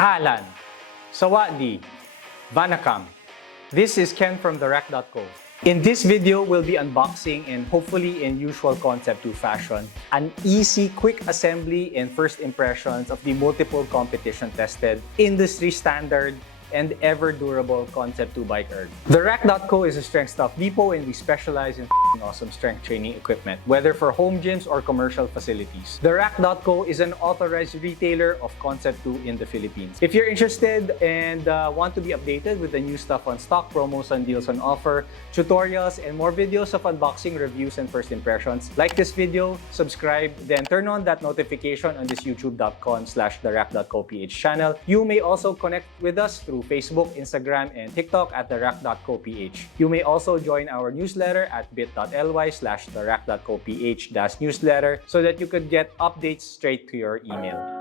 Alan, Sawadi, Vanakam. This is Ken from theRack.co. In this video, we'll be unboxing and hopefully in usual Concept2 fashion, an easy, quick assembly and first impressions of the multiple competition tested, industry standard, and ever-durable Concept2 BikeErg. TheRack.co is a strength stuff depot and we specialize in awesome strength training equipment, whether for home gyms or commercial facilities. TheRack.co is an authorized retailer of Concept2 in the Philippines. If you're interested and want to be updated with the new stuff on stock, promos and deals on offer, tutorials, and more videos of unboxing, reviews, and first impressions, like this video, subscribe, then turn on that notification on this youtube.com/theRack.co.ph channel. You may also connect with us through Facebook, Instagram, and TikTok at theRack.co.ph. You may also join our newsletter at bit.ly/theRack.co.ph-newsletter so that you could get updates straight to your email.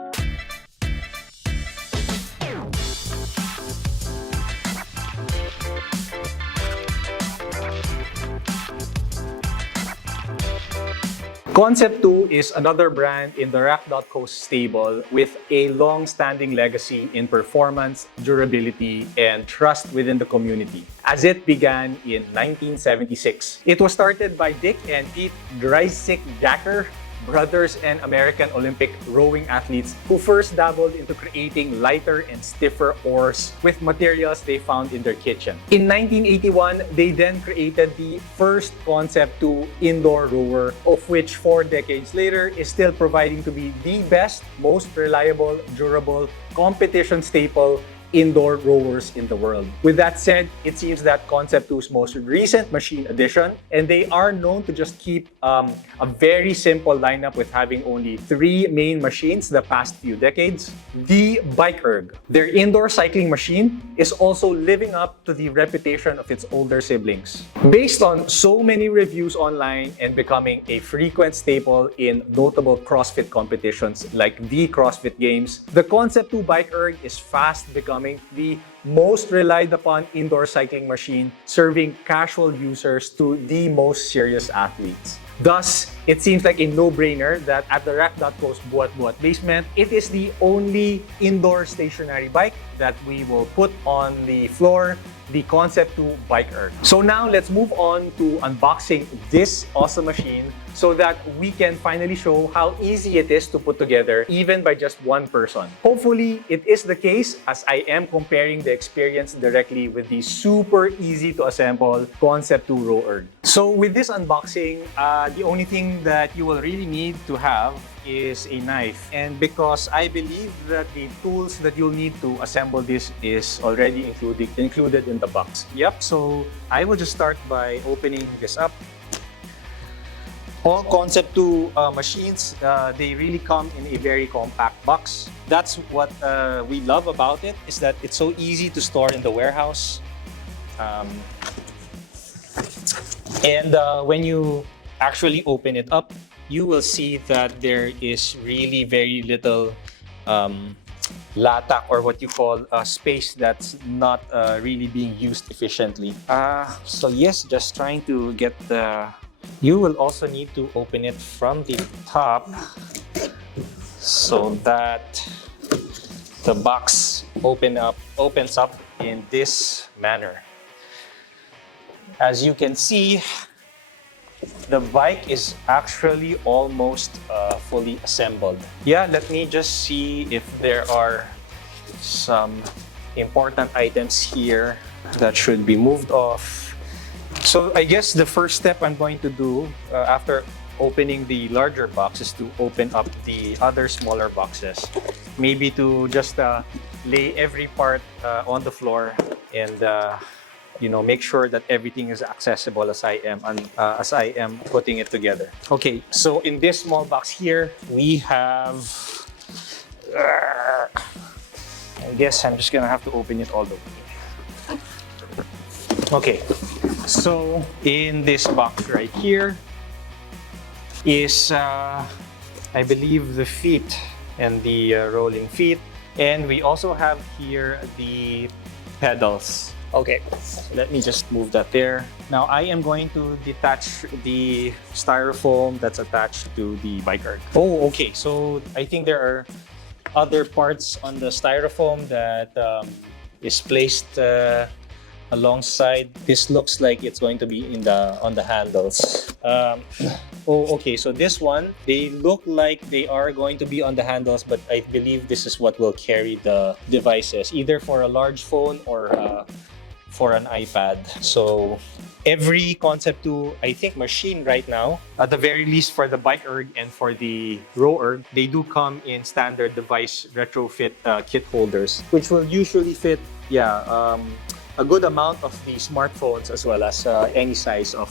Concept2 is another brand in the Rack.co stable with a long-standing legacy in performance, durability, and trust within the community, as it began in 1976. It was started by Dick and Pete Dreisig-Dacker, brothers and American Olympic rowing athletes who first dabbled into creating lighter and stiffer oars with materials they found in their kitchen. In 1981, they then created the first Concept2 indoor rower, of which 4 decades later is still proving to be the best, most reliable, durable, competition staple indoor rowers in the world. With that said, it seems that Concept2's most recent machine addition, and they are known to just keep a very simple lineup with having only 3 main machines the past few decades, the BikeErg. Their indoor cycling machine is also living up to the reputation of its older siblings. Based on so many reviews online and becoming a frequent staple in notable CrossFit competitions like the CrossFit Games, the Concept2 BikeErg is fast becoming the most relied upon indoor cycling machine, serving casual users to the most serious athletes. Thus, it seems like a no-brainer that at the Rack.co's Buat Buat basement, it is the only indoor stationary bike that we will put on the floor, the Concept2 BikeErg. So now let's move on to unboxing this awesome machine so that we can finally show how easy it is to put together even by just one person. Hopefully, it is the case as I am comparing the experience directly with the super easy to assemble Concept2 BikeErg. So with this unboxing, the only thing that you will really need to have is a knife, and because I believe that the tools that you'll need to assemble this is already included in the box. Yep, so I will just start by opening this up. All Concept2 machines, they really come in a very compact box. That's what we love about it, is that it's so easy to store in the warehouse. When you actually open it up, you will see that there is really very little latak, or what you call space that's not really being used efficiently. So yes, just trying to get the... You will also need to open it from the top so that the box opens up in this manner. As you can see, the bike is actually almost fully assembled. Yeah, let me just see if there are some important items here that should be moved off. So I guess the first step I'm going to do after opening the larger box is to open up the other smaller boxes. Maybe to just lay every part on the floor and make sure that everything is accessible as I am putting it together. Okay, so in this small box here, we have... I guess I'm just gonna have to open it all the way. Okay, so in this box right here is, I believe, the feet and the rolling feet. And we also have here the pedals. Okay, let me just move that there. Now I am going to detach the styrofoam that's attached to the BikeErg. Oh, okay, so I think there are other parts on the styrofoam that is placed alongside. This looks like it's going to be on the handles. Okay, so this one, they look like they are going to be on the handles, but I believe this is what will carry the devices, either for a large phone or for an iPad. So every Concept2, I think, machine right now, at the very least for the BikeErg and for the RowErg, they do come in standard device retrofit kit holders, which will usually fit, a good amount of the smartphones, as well as any size of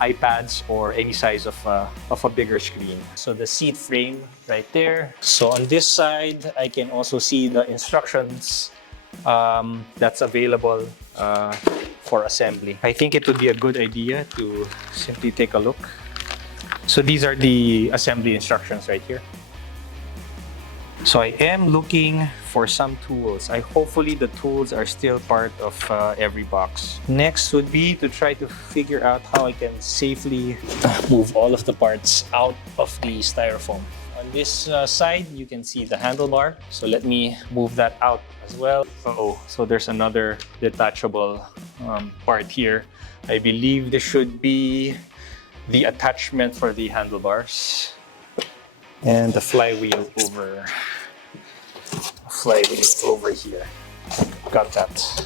iPads or any size of a bigger screen. So the seat frame right there. So on this side, I can also see the instructions that's available for assembly. I think it would be a good idea to simply take a look. So these are the assembly instructions right here. So I am looking for some tools. Hopefully the tools are still part of every box. Next would be to try to figure out how I can safely move all of the parts out of the styrofoam. On this side, you can see the handlebar. So let me move that out as well. So there's another detachable part here. I believe this should be the attachment for the handlebars. And the flywheel over here. Got that.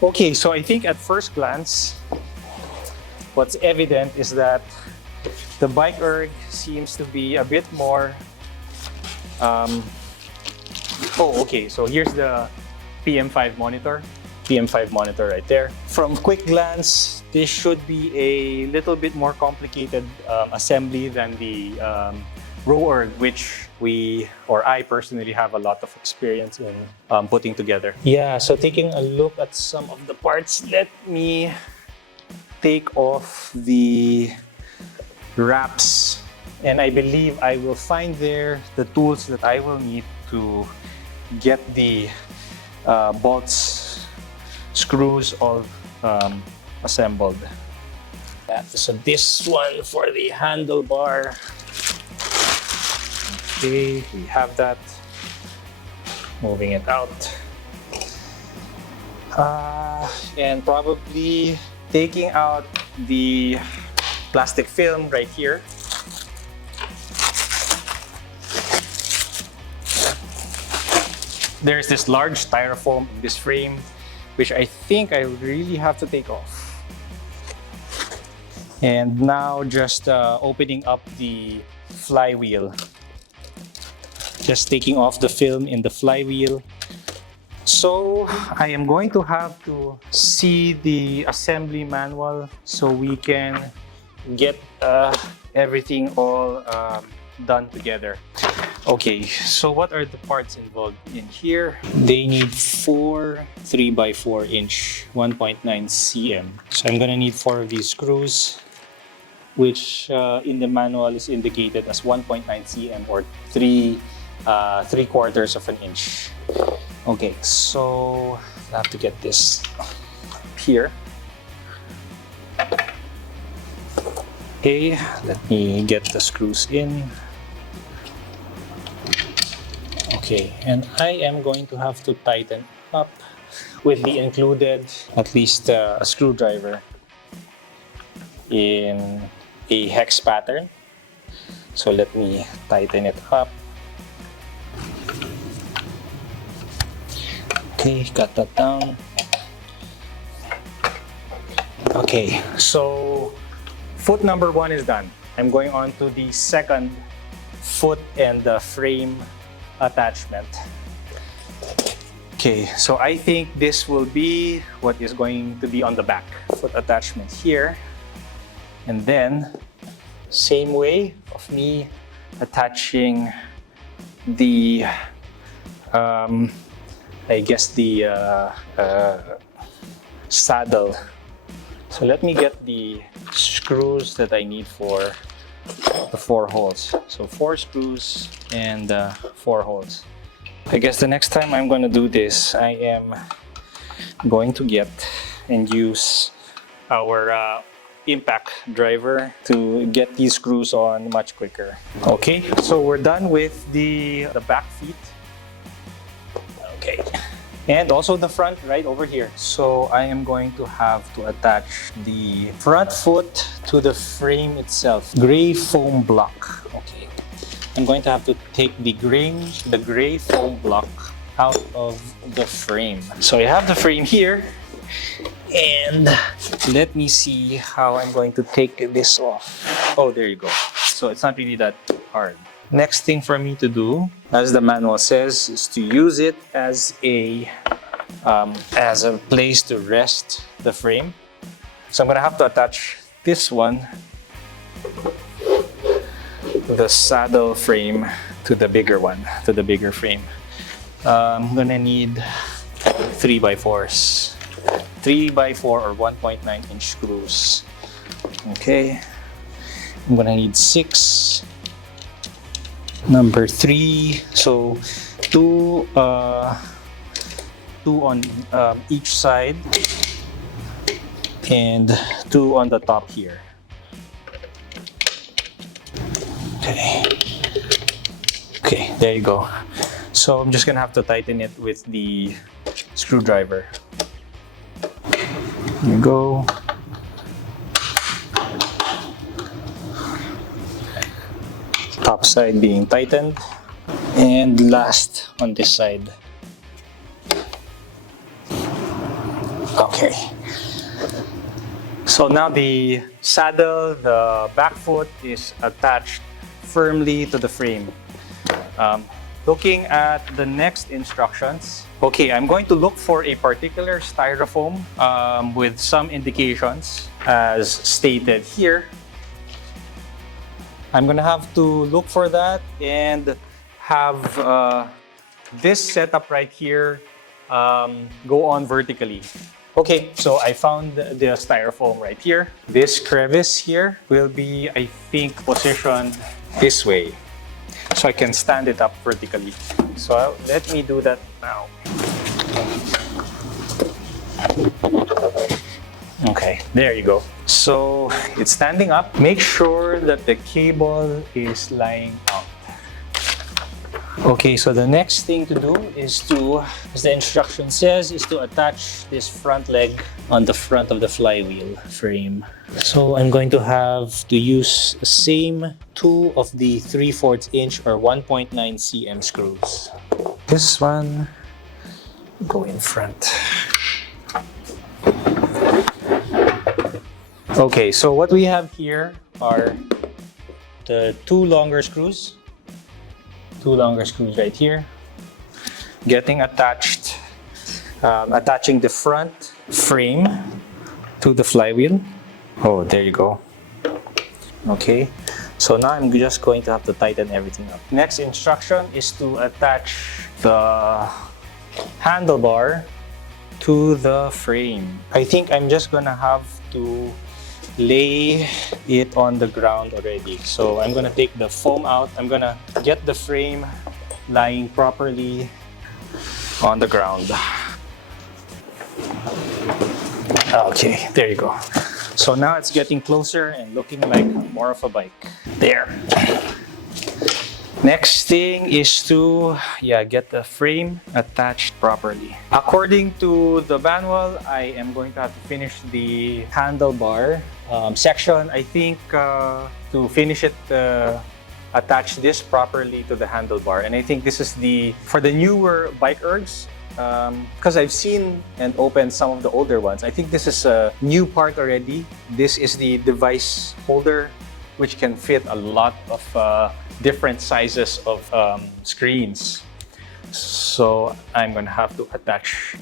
Okay, so I think at first glance, what's evident is that the BikeErg seems to be a bit more... okay, so here's the PM5 monitor. PM5 monitor right there. From quick glance, this should be a little bit more complicated assembly than the RowErg, which I personally have a lot of experience in putting together. Yeah, so taking a look at some of the parts, let me take off the wraps, and I believe I will find there the tools that I will need to get the bolts, screws all assembled. So this one for the handlebar. Okay, we have that. Moving it out. And probably taking out the plastic film right here. There's this large styrofoam in this frame, which I think I really have to take off. And now just opening up the flywheel. Just taking off the film in the flywheel. So I am going to have to see the assembly manual so we can get everything all done together. Okay, so what are the parts involved in here? They need 4 3x4 inch 1.9 cm. So I'm gonna need 4 of these screws, which in the manual is indicated as 1.9 cm or 3/4 of an inch. Okay, so I have to get this here. Okay, let me get the screws in. Okay, and I am going to have to tighten up with the included, at least a screwdriver in a hex pattern. So let me tighten it up. Okay, got that down. Okay, so foot number 1 is done. I'm going on to the second foot and the frame attachment. Okay, so I think this will be what is going to be on the back. Foot attachment here. And then, same way of me attaching the, I guess the saddle. So let me get the screws that I need for the 4 holes. So 4 screws and 4 holes. I guess the next time I'm going to do this, I am going to get and use our impact driver to get these screws on much quicker. Okay, so we're done with the back feet. Okay, and also the front right over here. So I am going to have to attach the front foot to the frame itself. Gray foam block. Okay, I'm going to have to take the gray foam block out of the frame. So I have the frame here, and let me see how I'm going to take this off. Oh, there you go. So it's not really that hard. Next thing for me to do, as the manual says, is to use it as a place to rest the frame. So I'm gonna have to attach this one, the saddle frame, to the bigger one, to the bigger frame. I'm gonna need 3x4s. 3x4 or 1.9 inch screws. Okay, I'm gonna need 6. Number 3, so two on each side and 2 on the top here. Okay, there you go. So I'm just gonna have to tighten it with the screwdriver. There you go. Top side being tightened, and last on this side. Okay. So now the saddle, the back foot is attached firmly to the frame. Looking at the next instructions, okay, I'm going to look for a particular styrofoam with some indications as stated here. I'm gonna have to look for that and have this setup right here go on vertically. Okay, so I found the styrofoam right here. This crevice here will be, I think, positioned this way, so I can stand it up vertically. So let me do that now. Okay, there you go. So it's standing up. Make sure that the cable is lying out. Okay, so the next thing to do is to, as the instruction says, is to attach this front leg on the front of the flywheel frame. So I'm going to have to use the same 2 of the 3/4 inch or 1.9 cm screws. This one go in front. Okay, so what we have here are the 2 longer screws. 2 longer screws right here, getting attached, attaching the front frame to the flywheel. Oh, there you go. Okay, so now I'm just going to have to tighten everything up. Next instruction is to attach the handlebar to the frame. I think I'm just gonna have to lay it on the ground already. So I'm gonna take the foam out. I'm gonna get the frame lying properly on the ground. Okay, there you go. So now it's getting closer and looking like more of a bike. There. Next thing is to get the frame attached properly. According to the manual, I am going to have to finish the handlebar section. I think to finish it, attach this properly to the handlebar. And I think this is for the newer BikeErgs, because I've seen and opened some of the older ones. I think this is a new part already. This is the device holder, which can fit a lot of different sizes of screens. So I'm gonna have to attach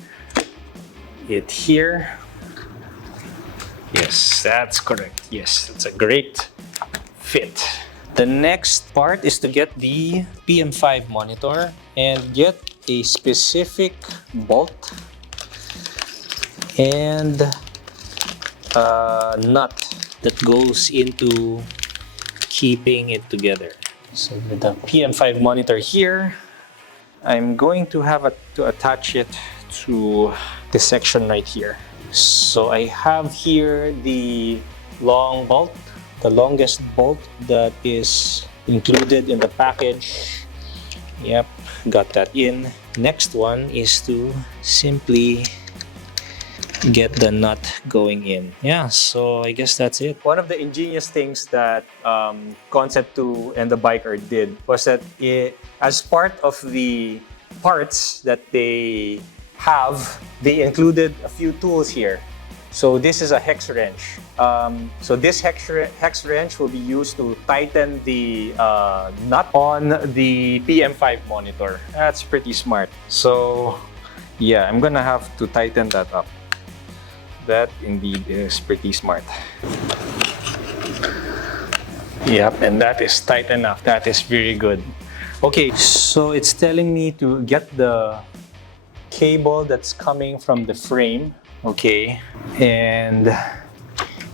it here. Yes, that's correct. Yes, it's a great fit. The next part is to get the PM5 monitor and get a specific bolt and a nut that goes into keeping it together. So with the PM5 monitor here, I'm going to have to attach it to this section right here. So I have here the long bolt, the longest bolt that is included in the package. Yep, got that in. Next one is to simply get the nut going in. Yeah, so I guess that's it. One of the ingenious things that Concept2 and the BikeErg did was that as part of the parts that they have, they included a few tools here. So this is a hex wrench. So this hex wrench will be used to tighten the nut on the PM5 monitor. That's pretty smart. So yeah, I'm gonna have to tighten that up. That indeed is pretty smart. Yep, and that is tight enough. That is very good. Okay, so it's telling me to get the cable that's coming from the frame. Okay, and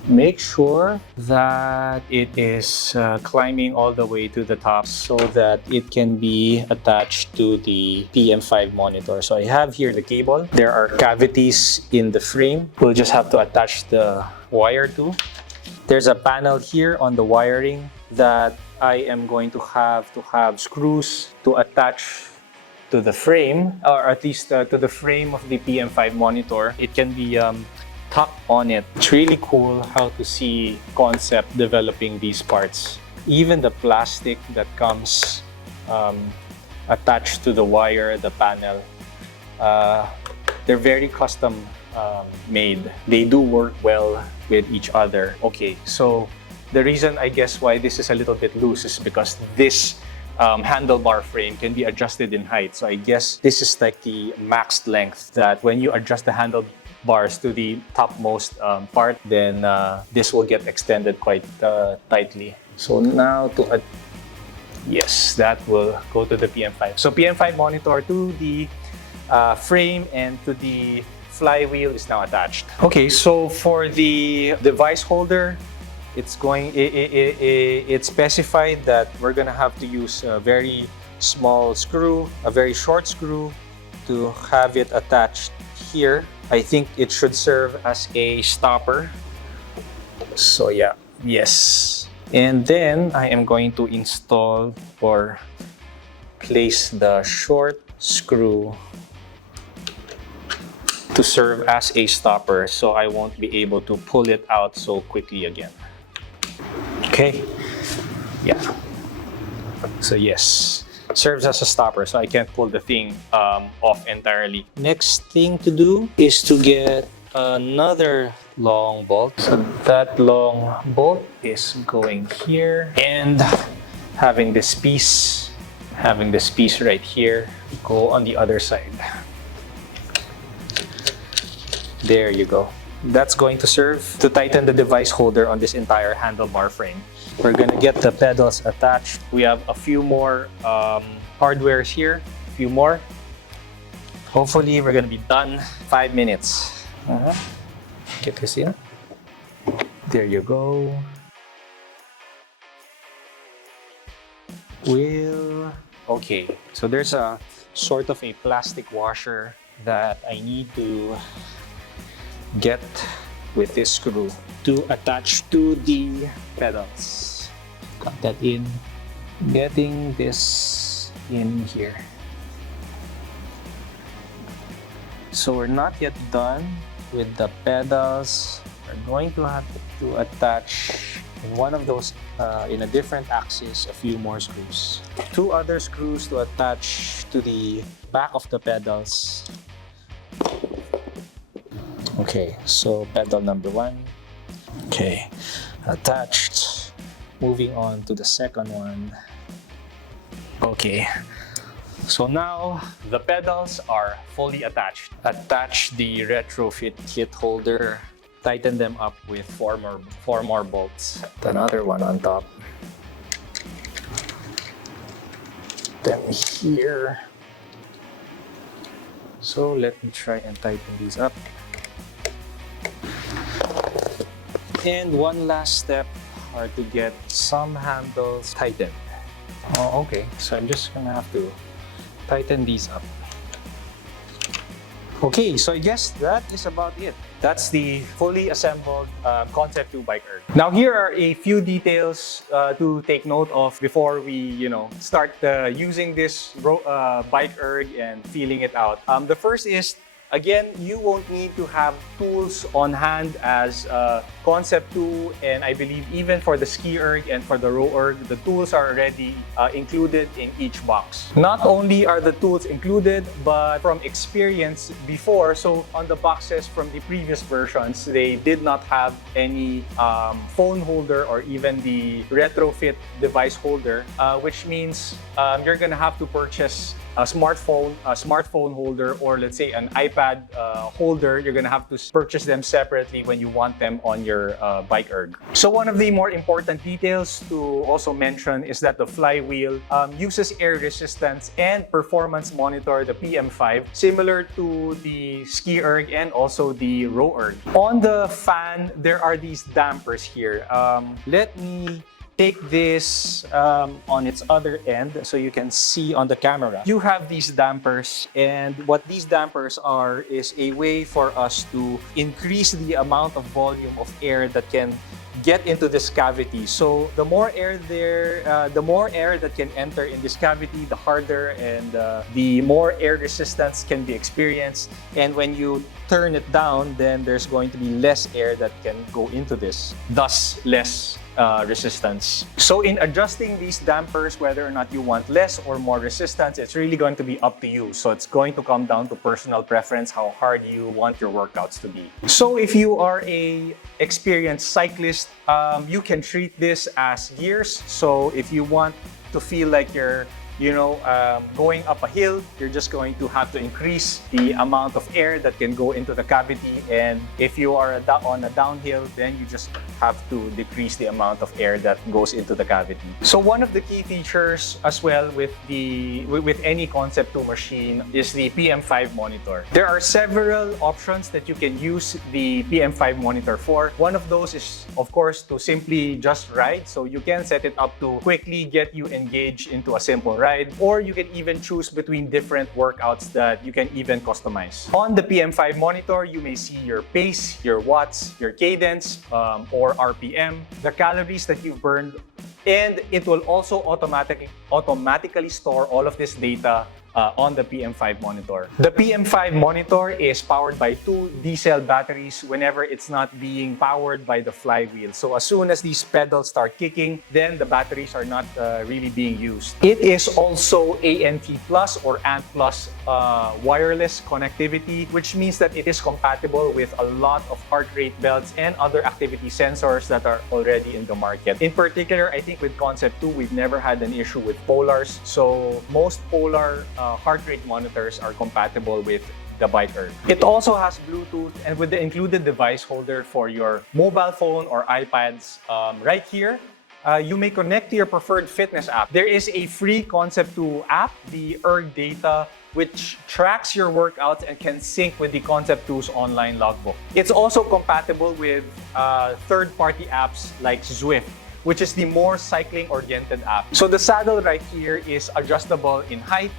make sure that it is climbing all the way to the top so that it can be attached to the PM5 monitor. So I have here the cable. There are cavities in the frame. We'll just have to attach the wire to. There's a panel here on the wiring that I am going to have screws to attach to the frame, or at least to the frame of the PM5 monitor. It can be tucked on it. It's really cool how to see Concept developing these parts. Even the plastic that comes attached to the wire, the panel, they're very custom made. They do work well with each other. Okay, so the reason I guess why this is a little bit loose is because this handlebar frame can be adjusted in height. So I guess this is like the maxed length that when you adjust the handlebars to the topmost part, then this will get extended quite tightly. So now yes, that will go to the PM5. So PM5 monitor to the frame and to the flywheel is now attached. Okay, so for the device holder, it's specified that we're gonna have to use a very small screw, a very short screw, to have it attached here. I think it should serve as a stopper. So yeah, yes. And then I am going to install or place the short screw to serve as a stopper, so I won't be able to pull it out so quickly again. Okay, yeah, so yes, serves as a stopper, so I can't pull the thing off entirely. Next thing to do is to get another long bolt. So that long bolt is going here, and having this piece right here go on the other side. There you go. That's going to serve to tighten the device holder on this entire handlebar frame. We're gonna get the pedals attached. We have a few more hardwares here, a few more. Hopefully we're gonna be done 5 minutes. Get this in. There you go. Okay, so there's a sort of a plastic washer that I need to get with this screw to attach to the pedals. Got that in. Getting this in here. So we're not yet done with the pedals. We're going to have to attach in one of those, in a different axis, a few more screws. 2 other screws to attach to the back of the pedals. Okay, so pedal number 1. Okay, attached. Moving on to the second one. Okay, so now the pedals are fully attached. Attach the retrofit kit holder. Tighten them up with 4 more bolts. Another one on top. Then here. So let me try and tighten these up. And one last step are to get some handles tightened. Oh, okay, so I'm just gonna have to tighten these up. Okay, so I guess that is about it. That's the fully assembled Concept2 BikeErg. Now, here are a few details to take note of before we, start using this BikeErg and feeling it out. The first is, again, you won't need to have tools on hand as Concept2, and I believe even for the SkiErg and for the RoErg, the tools are already included in each box. Not only are the tools included, but from experience before, so on the boxes from the previous versions, they did not have any phone holder or even the retrofit device holder, which means you're gonna have to purchase a smartphone holder, or let's say an iPad holder. You're gonna have to purchase them separately when you want them on your BikeErg. So one of the more important details to also mention is that the flywheel uses air resistance and performance monitor, the PM5, similar to the SkiErg and also the RoErg. On the fan, there are these dampers here. Let me take this on its other end so you can see on the camera. You have these dampers, and what these dampers are is a way for us to increase the amount of volume of air that can get into this cavity. So the more air that can enter in this cavity, the harder and the more air resistance can be experienced. And when you turn it down, then there's going to be less air that can go into this, thus less resistance. So in adjusting these dampers, whether or not you want less or more resistance, it's really going to be up to you. So it's going to come down to personal preference, how hard you want your workouts to be. So if you are a experienced cyclist, you can treat this as gears. So if you want to feel like you're going up a hill, you're just going to have to increase the amount of air that can go into the cavity. And if you are on a downhill, then you just have to decrease the amount of air that goes into the cavity. So one of the key features as well with any Concept2 machine is the PM5 monitor. There are several options that you can use the PM5 monitor for. One of those is, of course, to simply just ride. So you can set it up to quickly get you engaged into a simple ride, or you can even choose between different workouts that you can even customize. On the PM5 monitor, you may see your pace, your watts, your cadence, or RPM, the calories that you've burned, and it will also automatically store all of this data on the PM5 monitor. The PM5 monitor is powered by 2 diesel batteries whenever it's not being powered by the flywheel. So as soon as these pedals start kicking, then the batteries are not really being used. It is also ANT Plus or ANT Plus wireless connectivity, which means that it is compatible with a lot of heart rate belts and other activity sensors that are already in the market. In particular, I think with Concept2, we've never had an issue with polars. So most polar heart rate monitors are compatible with the BikeErg. It also has Bluetooth, and with the included device holder for your mobile phone or iPads right here, you may connect to your preferred fitness app. There is a free Concept2 app, the ErgData, which tracks your workouts and can sync with the Concept2's online logbook. It's also compatible with third-party apps like Zwift, which is the more cycling-oriented app. So the saddle right here is adjustable in height.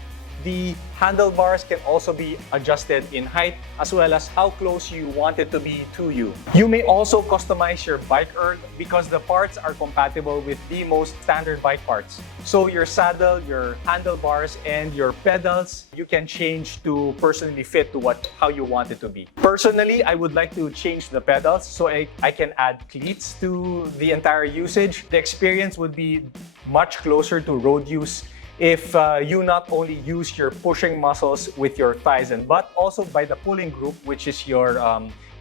The handlebars can also be adjusted in height, as well as how close you want it to be to you. You may also customize your BikeErg because the parts are compatible with the most standard bike parts. So your saddle, your handlebars, and your pedals, you can change to personally fit to how you want it to be. Personally, I would like to change the pedals so I can add cleats to the entire usage. The experience would be much closer to road use if you not only use your pushing muscles with your thighs and butt, also by the pulling group, which is your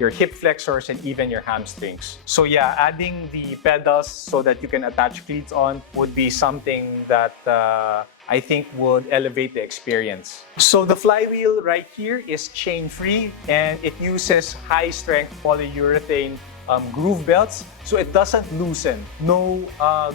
hip flexors and even your hamstrings. So yeah, adding the pedals so that you can attach cleats on would be something that I think would elevate the experience. So the flywheel right here is chain-free, and it uses high-strength polyurethane groove belts, so it doesn't loosen. No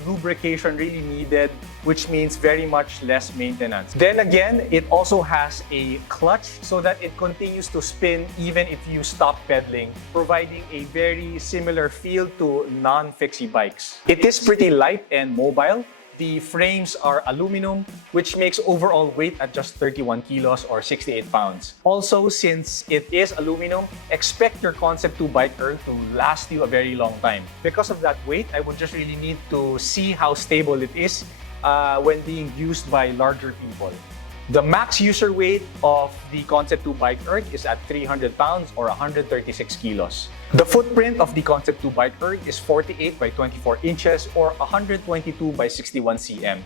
lubrication really needed, which means very much less maintenance. Then again, it also has a clutch so that it continues to spin even if you stop pedaling, providing a very similar feel to non-fixie bikes. It is pretty light and mobile. The frames are aluminum, which makes overall weight at just 31 kilos or 68 pounds. Also, since it is aluminum, expect your Concept2 BikeErg to last you a very long time. Because of that weight, I would just really need to see how stable it is when being used by larger people. The max user weight of the Concept2 BikeErg is at 300 pounds or 136 kilos. The footprint of the Concept2 BikeErg is 48 by 24 inches or 122 by 61 cm.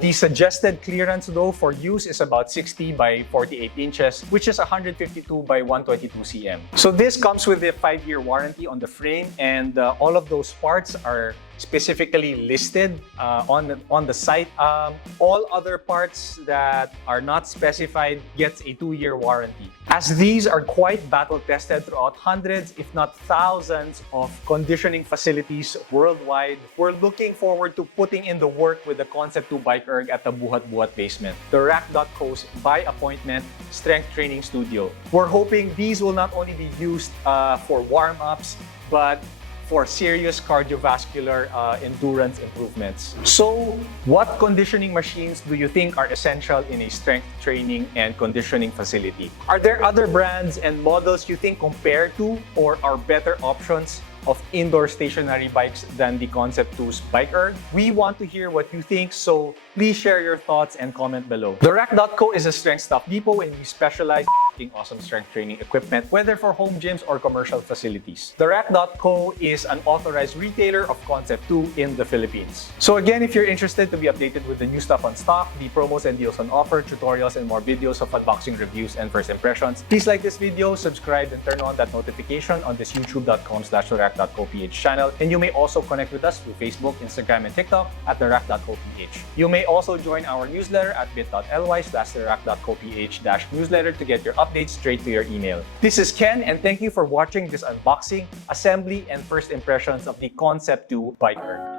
The suggested clearance though for use is about 60 by 48 inches, which is 152 by 122 cm. So this comes with a 5-year warranty on the frame, and all of those parts are specifically listed on the site. All other parts that are not specified gets a 2-year warranty. As these are quite battle tested throughout hundreds, if not thousands of conditioning facilities worldwide, we're looking forward to putting in the work with the Concept2 BikeErg at the Buhat Buhat basement, the Rack.co's by appointment strength training studio. We're hoping these will not only be used for warm-ups, but for serious cardiovascular endurance improvements. So, what conditioning machines do you think are essential in a strength training and conditioning facility? Are there other brands and models you think compare to or are better options of indoor stationary bikes than the Concept2's BikeErg? We want to hear what you think, so please share your thoughts and comment below. The Rack.co is a strength stuff depot, and we specialize in awesome strength training equipment, whether for home gyms or commercial facilities. The Rack.co is an authorized retailer of Concept2 in the Philippines. So again, if you're interested to be updated with the new stuff on stock, the promos and deals on offer, tutorials, and more videos of unboxing reviews and first impressions, please like this video, subscribe, and turn on that notification on this youtube.com/therack.co.ph channel. And you may also connect with us through Facebook, Instagram, and TikTok at therack.co.ph. You may also join our newsletter at bit.ly/therack.co.ph-newsletter to get your updates straight to your email. This is Ken, and thank you for watching this unboxing, assembly, and first impressions of the Concept2 BikeErg.